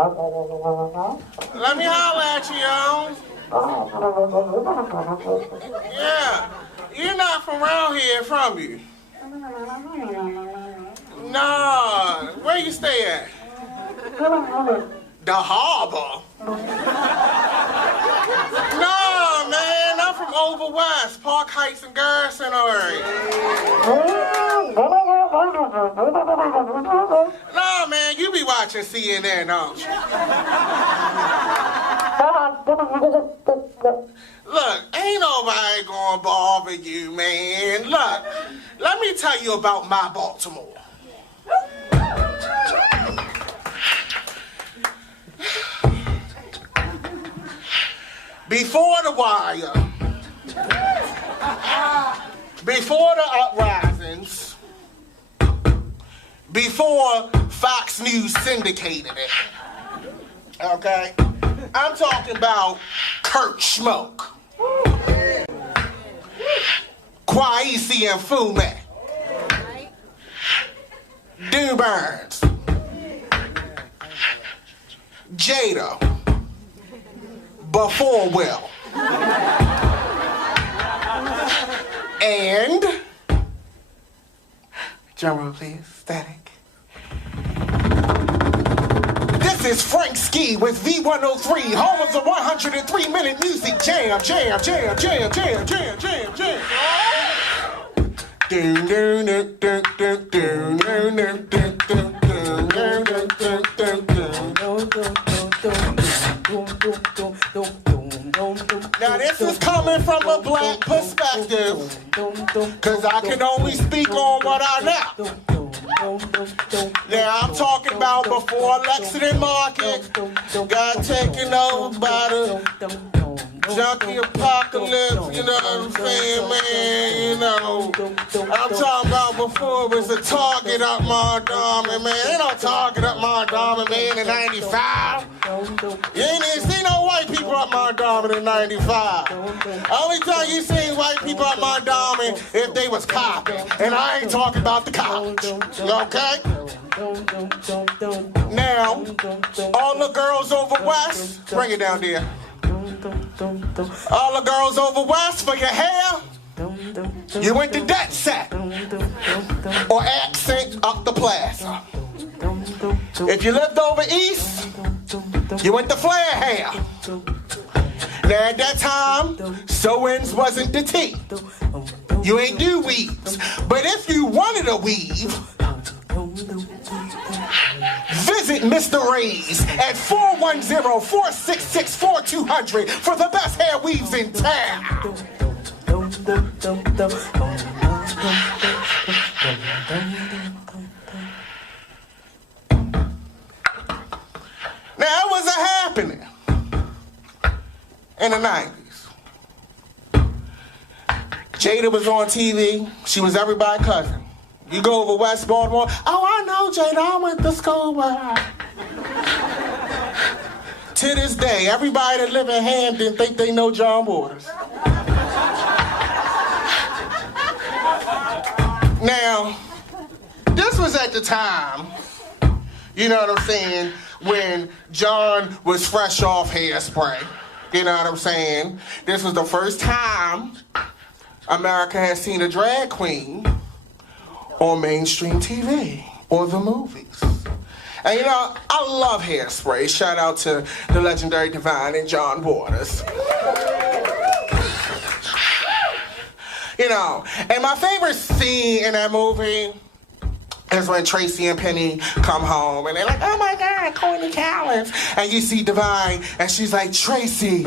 Let me holler at you, yo. Yeah. You're not from around here, from you? Nah. Where you stay at? The harbor. No, man. I'm from over west, Park Heights and Garrison area. No, man. You be watching CNN, don't you? Look, ain't nobody gonna bother you, man. Look, let me tell you about my Baltimore. Before the wire, before the uprisings, before Fox News syndicated it, okay? I'm talking about Kurt Schmoke, Kwesi and Fume, Dew Burns, Jada, Before Will, and drum roll please, static. This is Frank Ski with V103, home of the 103-minute music jam. Now this is coming from a black perspective, cause I can only speak on what I know. Now I'm talking about before Lexington Market got taken over by the junkie apocalypse, you know what I'm saying, man, you know. I'm talking about before it was a Target up Mondawmin, man. Ain't no Target up Mondawmin, man, in 95. You ain't even see no white people up Mondawmin in 95. Only time you seen white people up Mondawmin if they was copping. And I ain't talking about the college, okay? Now, all the girls over west, bring it down there. All the girls over west for your hair, you went to that set or accent up the plaza. If you lived over east, you went to flare hair. Now at that time, sew-ins wasn't the tea. You ain't do weaves. But if you wanted a weave, visit Mr. Ray's at 410-466-4200 for the best hair weaves in town. Now, it was a happening in the 90s. Jada was on TV. She was everybody's cousin. You go over West Baltimore, oh, I know Jada, I went to school with her. To this day, everybody that live in Hampton think they know John Waters. Now, this was at the time, you know what I'm saying, when John was fresh off Hairspray. You know what I'm saying? This was the first time America had seen a drag queen on mainstream TV or the movies. And you know, I love Hairspray. Shout out to the legendary Divine and John Waters. You know, and my favorite scene in that movie is when Tracy and Penny come home and they're like, oh my God, Courtney Collins. And you see Divine and she's like, Tracy,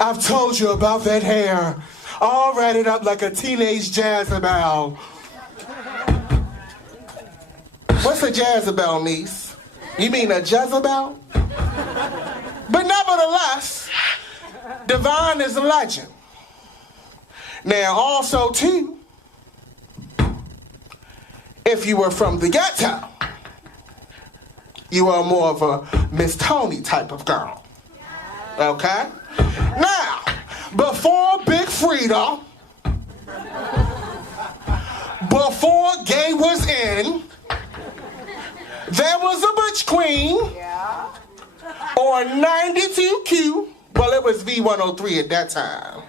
I've told you about that hair. All ratted up like a teenage Jezebel. What's a Jezebel, niece? You mean a Jezebel? But nevertheless, Divine is a legend. Now, also, too, if you were from the ghetto, you are more of a Miss Tony type of girl. Okay? Now, before Big Frida, before gay was in, there was a butch queen on 92Q. Well, it was V103 at that time.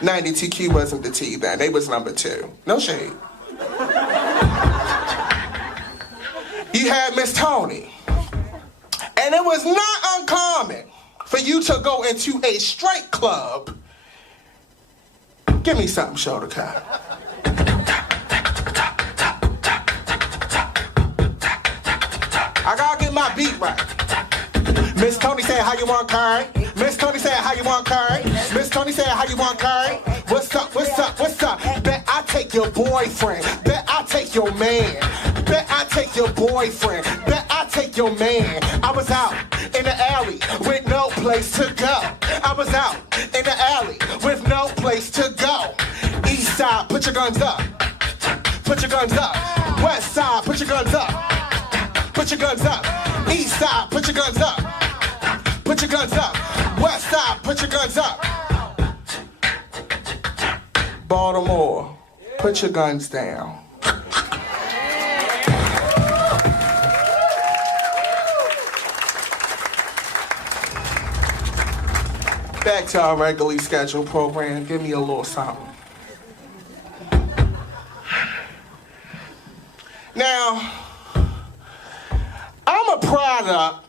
92Q wasn't the T then. They was number 2. No shade. You had Miss Tony. And it was not uncommon for you to go into a straight club. Give me something, Shodekeh. I gotta get my beat right. Miss Tony said, how you want curry? Miss Tony said, how you want curry? Miss Tony said, how you want curry? What's up, what's up, what's up? Bet I take your boyfriend. Bet I take your man. Bet I take your boyfriend. Bet I take your man. I was out in the alley with no place to go. I was out in the alley with no place to go. East side, put your guns up. Put your guns up. West side, put your guns up. Put your guns up. East side, put your guns up. Put your guns up. West side, put your guns up. Baltimore, put your guns down. Back to our regularly scheduled program. Give me a little something. Now, I'm a product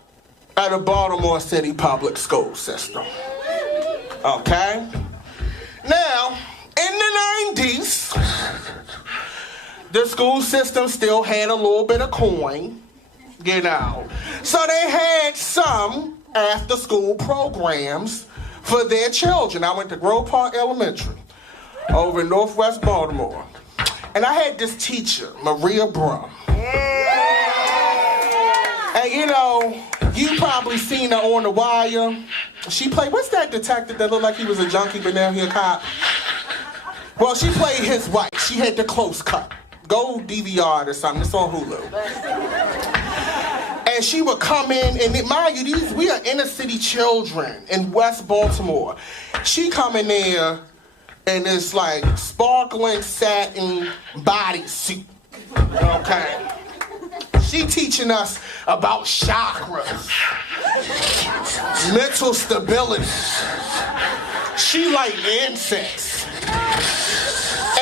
of the Baltimore City public school system. Okay? Now, in the 90s, the school system still had a little bit of coin, you know. So they had some after-school programs for their children. I went to Grove Park Elementary over in Northwest Baltimore. And I had this teacher, Maria Brum. And you know, you probably seen her on The Wire. She played, what's that detective that looked like he was a junkie but now he a cop? Well, she played his wife. She had the close cut. Go DVR it or something, it's on Hulu. And she would come in, and mind you, we are inner city children in West Baltimore. She come in there in this like sparkling satin bodysuit, okay? She teaching us about chakras, mental stability. She like insects.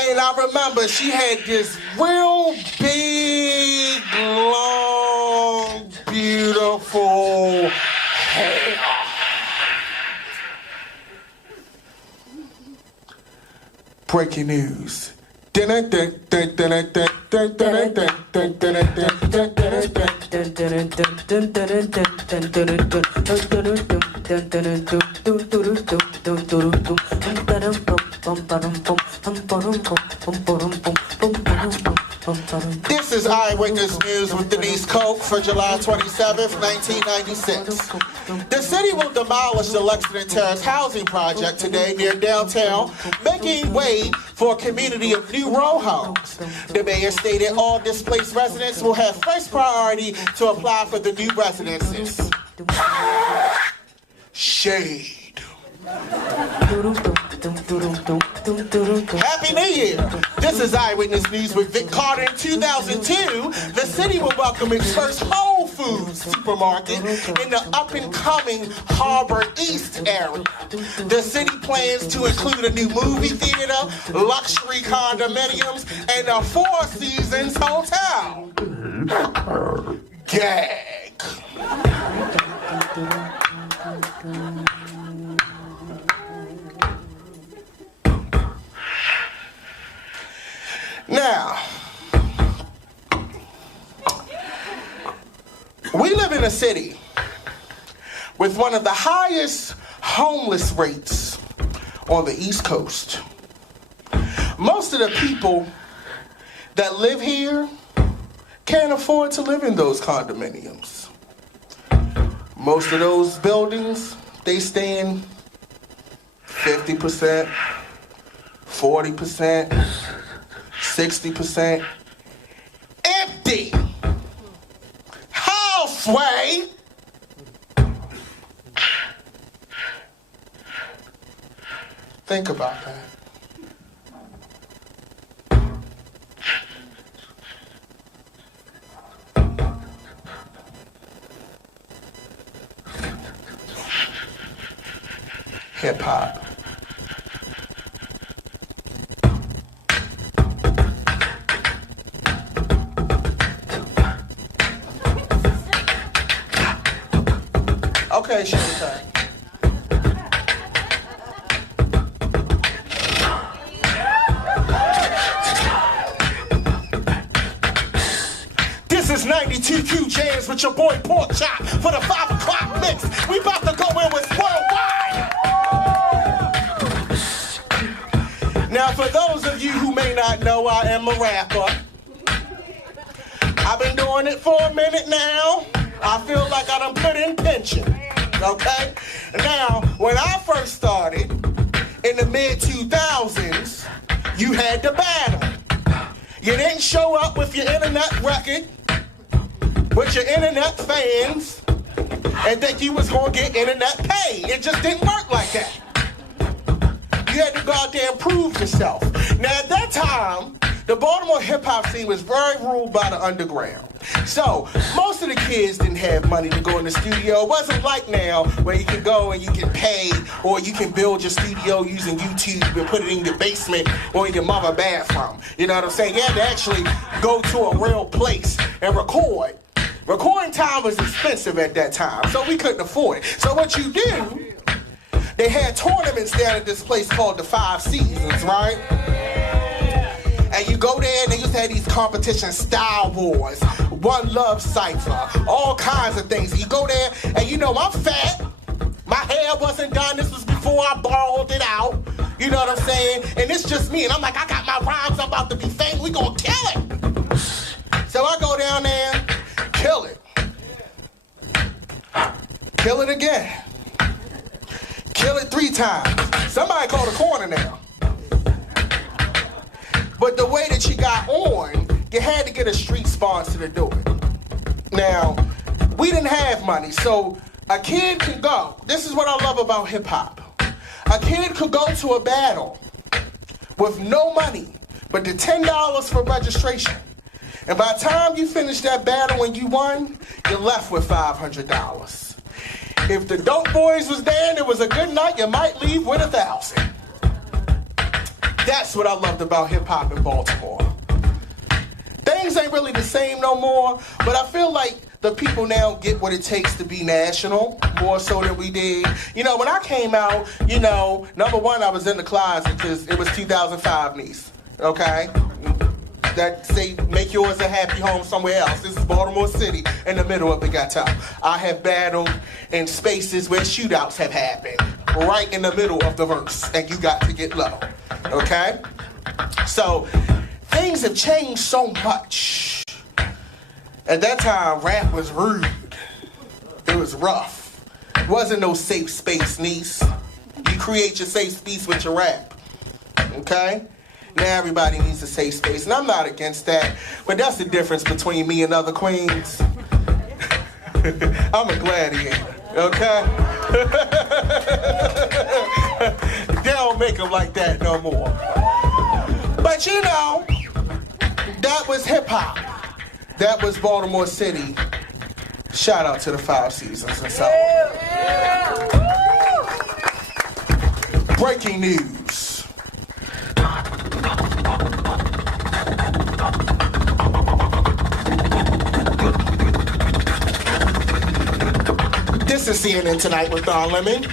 And I remember she had this real big, long, beautiful hair. Breaking news. This is Eyewitness News with Denise Koch for July 27th, 1996. The city will demolish the Lexington Terrace housing project today near downtown, making way for a community of new row homes. The mayor stated all displaced residents will have first priority to apply for the new residences. Shade. Happy New Year! This is Eyewitness News with Vic Carter. In 2002, the city will welcome its first Whole Foods supermarket in the up-and-coming Harbor East area. The city plans to include a new movie theater, luxury condominiums, and a Four Seasons hotel. Gag. Now, we live in a city with one of the highest homeless rates on the East Coast. Most of the people that live here can't afford to live in those condominiums. Most of those buildings, they stand 50%, 40%, 60% empty. Halfway. Think about that. hip hop. Okay, Shodekeh. This is 92 Q Jams with your boy Pork Chop for the 5 o'clock mix. We about to go in with Worldwide. Now, for those of you who may not know, I am a rapper. I've been doing it for a minute now. I feel like I done put in pension, okay? Now, when I first started in the mid-2000s, you had to battle. You didn't show up with your internet record, with your internet fans, and think you was gonna get internet pay. It just didn't work like that. You had to go out there and prove yourself. Now, at that time, the Baltimore hip-hop scene was very ruled by the underground. So, most of the kids didn't have money to go in the studio. It wasn't like now where you can go and you can pay, or you can build your studio using YouTube and put it in your basement or in your mother's bathroom. You know what I'm saying? You had to actually go to a real place and record. Recording time was expensive at that time, so we couldn't afford it. So what you do, they had tournaments down at this place called the 5 Seasons, right? And you go there and they used to have these competitions, Style Wars, One Love Cypher, all kinds of things. You go there and you know I'm fat, my hair wasn't done, this was before I balled it out, you know what I'm saying? And it's just me, and I'm like, I got my rhymes, I'm about to be famous, we gonna kill it. So I go down there, kill it. Kill it again. Kill it 3 times. Somebody call the corner now. But the way that you got on, you had to get a street sponsor to do it. Now, we didn't have money, so a kid could go. This is what I love about hip hop. A kid could go to a battle with no money, but the $10 for registration. And by the time you finish that battle and you won, you're left with $500. If the Dope Boys was there and it was a good night, you might leave with $1,000. That's what I loved about hip-hop in Baltimore. Things ain't really the same no more, but I feel like the people now get what it takes to be national, more so than we did. You know, when I came out, you know, number one, I was in the closet because it was 2005 niece, okay? That say, make yours a happy home somewhere else. This is Baltimore City in the middle of the ghetto. I have battled in spaces where shootouts have happened, right in the middle of the verse, and you got to get low, okay? So, things have changed so much. At that time, rap was rude. It was rough. It wasn't no safe space, niece. You create your safe space with your rap, okay? Now everybody needs a safe space, and I'm not against that, but that's the difference between me and other queens. I'm a gladiator, okay? They don't make them like that no more. But you know, that was hip-hop. That was Baltimore City. Shout out to the 5 Seasons and so on. Breaking news. This is CNN Tonight with Don Lemon.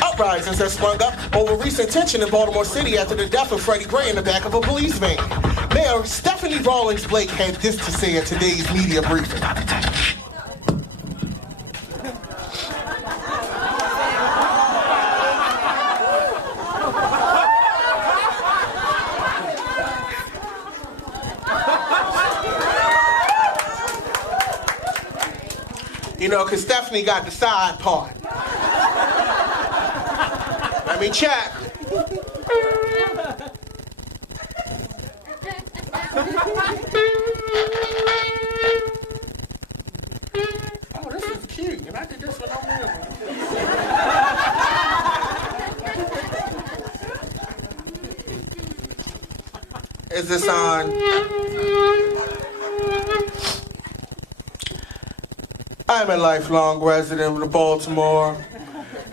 Uprisings have sprung up over recent tension in Baltimore City after the death of Freddie Gray in the back of a police van. Mayor Stephanie Rawlings-Blake had this to say at today's media briefing. You know, because Stephanie got the side part. Let me check. Oh, this is cute. And I did this one on there. Is this on? I'm a lifelong resident of Baltimore,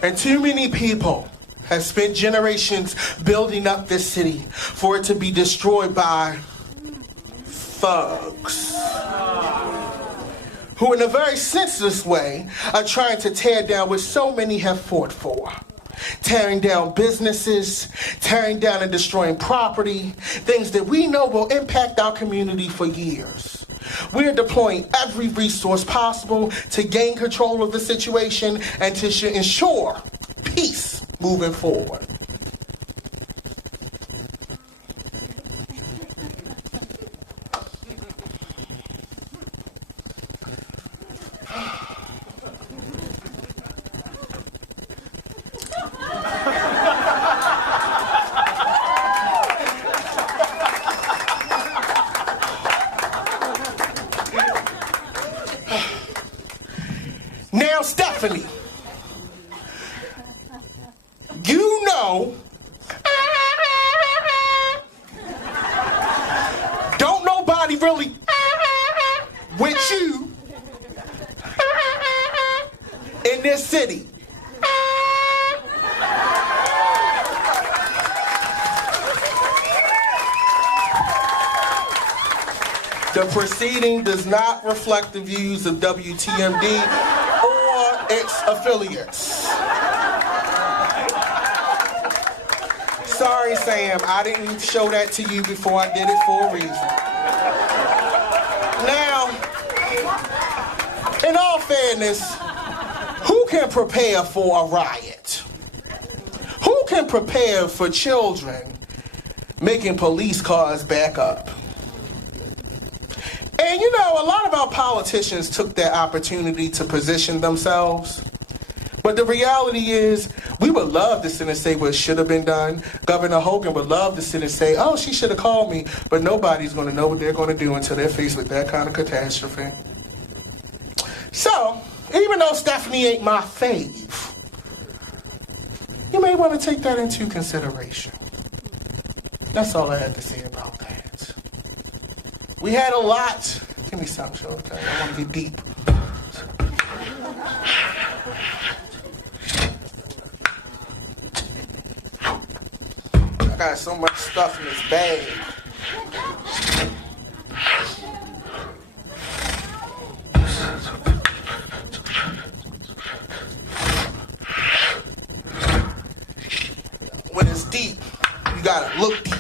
and too many people has spent generations building up this city for it to be destroyed by thugs who in a very senseless way are trying to tear down what so many have fought for. Tearing down businesses, tearing down and destroying property, things that we know will impact our community for years. We are deploying every resource possible to gain control of the situation and to ensure peace moving forward. Now, Stephanie, you know, don't nobody really with you in this city. The proceeding does not reflect the views of WTMD or its affiliates. Sorry, Sam, I didn't show that to you before I did it for a reason. Now, in all fairness, who can prepare for a riot? Who can prepare for children making police cars back up? And you know, a lot of our politicians took that opportunity to position themselves. But the reality is, we would love to sit and say what should have been done. Governor Hogan would love to sit and say, oh, she should have called me. But nobody's going to know what they're going to do until they're faced with that kind of catastrophe. So, even though Stephanie ain't my fave, you may want to take that into consideration. That's all I had to say about that. We had a lot. Give me some, Shodekeh. I want to get deep. I got so much stuff in this bag. When it's deep, you gotta look deep.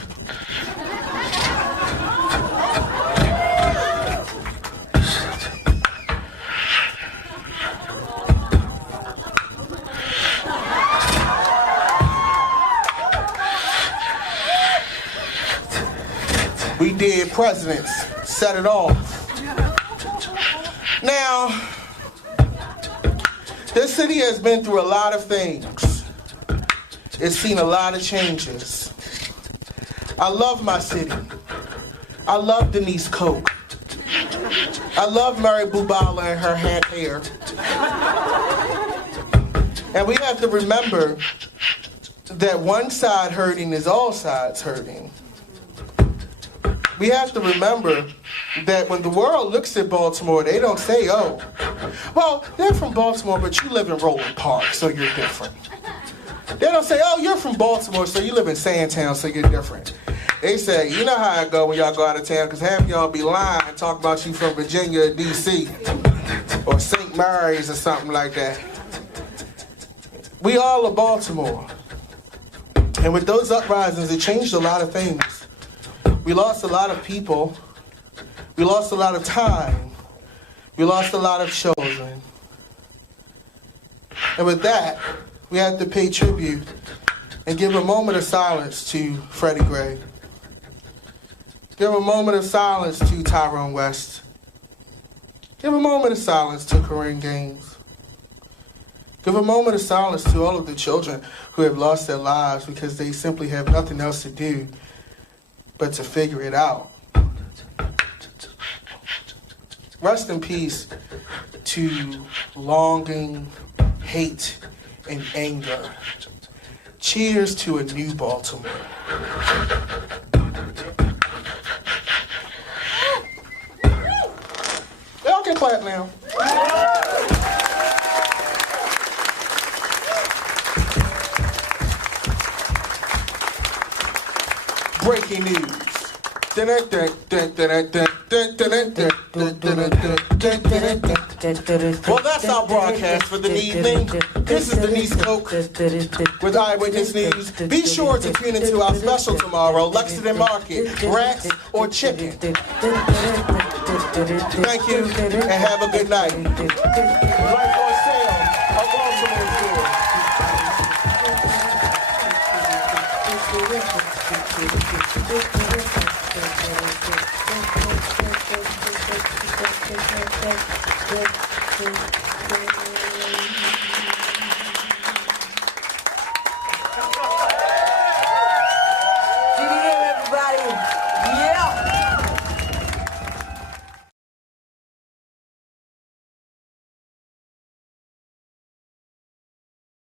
We did presidents, set it off. Now, this city has been through a lot of things. It's seen a lot of changes. I love my city. I love Denise Koch. I love Mary Bubala and her hair. And we have to remember that one side hurting is all sides hurting. We have to remember that when the world looks at Baltimore, they don't say, oh, well, they're from Baltimore, but you live in Roland Park, so you're different. They don't say, oh, you're from Baltimore, so you live in Sandtown, so you're different. They say, you know how it go when y'all go out of town, because half y'all be lying and talk about you from Virginia or D.C. or St. Mary's or something like that. We all are Baltimore. And with those uprisings, it changed a lot of things. We lost a lot of people. We lost a lot of time. We lost a lot of children. And with that, we have to pay tribute and give a moment of silence to Freddie Gray. Give a moment of silence to Tyrone West. Give a moment of silence to Corinne Gaines. Give a moment of silence to all of the children who have lost their lives because they simply have nothing else to do but to figure it out. Rest in peace to longing, hate, and anger. Cheers to a new Baltimore. Y'all can clap now. breaking news. Well, that's our broadcast for the evening. This is Denise Coke with Eyewitness News. Be sure to tune into our special tomorrow, Lexington Market, rats or chicken. Thank you and have a good night. Life on sale of Baltimore City.